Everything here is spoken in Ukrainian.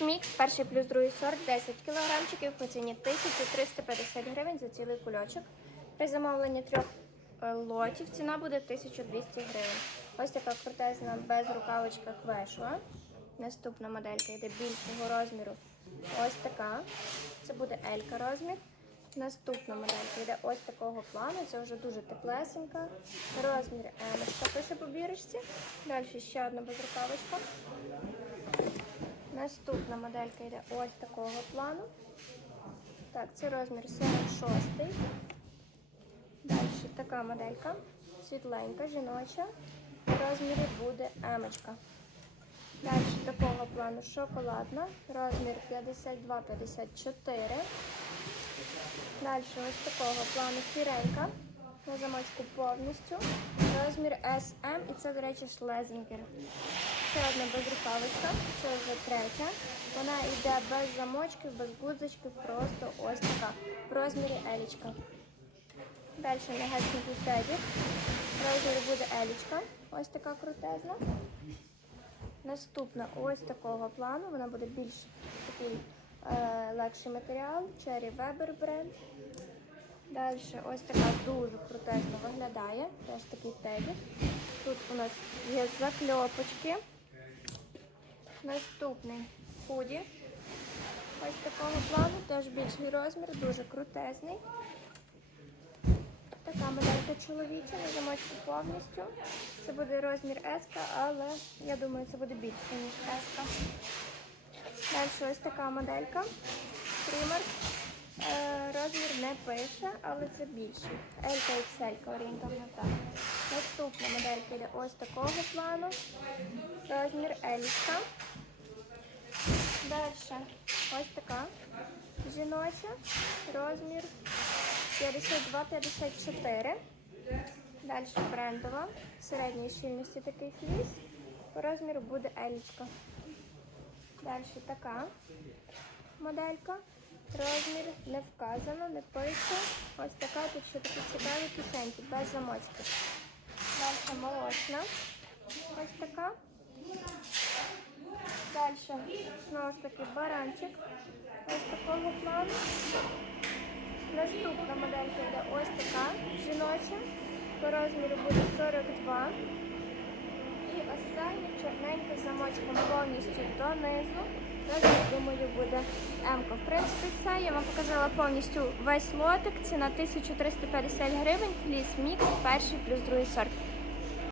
Мікс, перший плюс другий сорт, 10 кілограмчиків по ціні 1350 гривень за цілий кульочок. При замовленні трьох е, лотів ціна буде 1200 гривень. Ось така крутезна без рукавичка квешуа. Наступна моделька йде більшого розміру. Ось така. Це буде Елька розмір. Наступна моделька йде ось такого плану. Це вже дуже теплесенька. Розмір Емочка пише по бірочці. Далі ще одна безрукавочка. Наступна моделька йде ось такого плану. Так, це розмір 46. Далі така моделька. Світленька, жіноча. В розмірі буде емочка. Далі такого плану шоколадна. Розмір 52-54. Далі ось такого плану сіренька. На замочку повністю. Розмір SM і це, до речі, шлезінгер. Ще одна безрукавочка, це вже третя. Вона йде без замочків, без гудзичків, просто ось така. В розмірі елічка. Далі легесенький тедік. В розмірі буде елічка. Ось така крутезна. Наступна ось такого плану. Вона буде більш такий е, легший матеріал. Cherry Weber бренд. Далі ось така дуже крутезно виглядає. Теж такий тедік. Тут у нас є закльопочки. Наступний худі. Ось такого плану, теж більший розмір, дуже крутезний. Така моделька чоловіча, на повністю. Це буде розмір S, але я думаю, це буде більше, ніж S. Далі ось така моделька. Тример. Е, Розмір не пише, але це більший. Елька XL орієнтовно так. Наступна моделька йде ось такого плану. Розмір Еліска. Далі ось така жіноча. Розмір 52-54. Далі брендова. Середньої щільності такий фліс. По розміру буде елічка. Далі така моделька. Розмір не вказано, не пише. Ось така тут ще такі цікаві кишеньки, без замочків. Далі молочна. Ось така. Далі знову ж таки баранчик. Ось такого плану. Наступна моделька йде ось така жіноча. По розміру буде 42. І остання чорненька з замочком повністю донизу. Розмір, думаю, буде М. В принципі, все. Я вам показала повністю весь лотик. Ціна 1350 гривень. Фліс мікс, перший плюс другий сорт.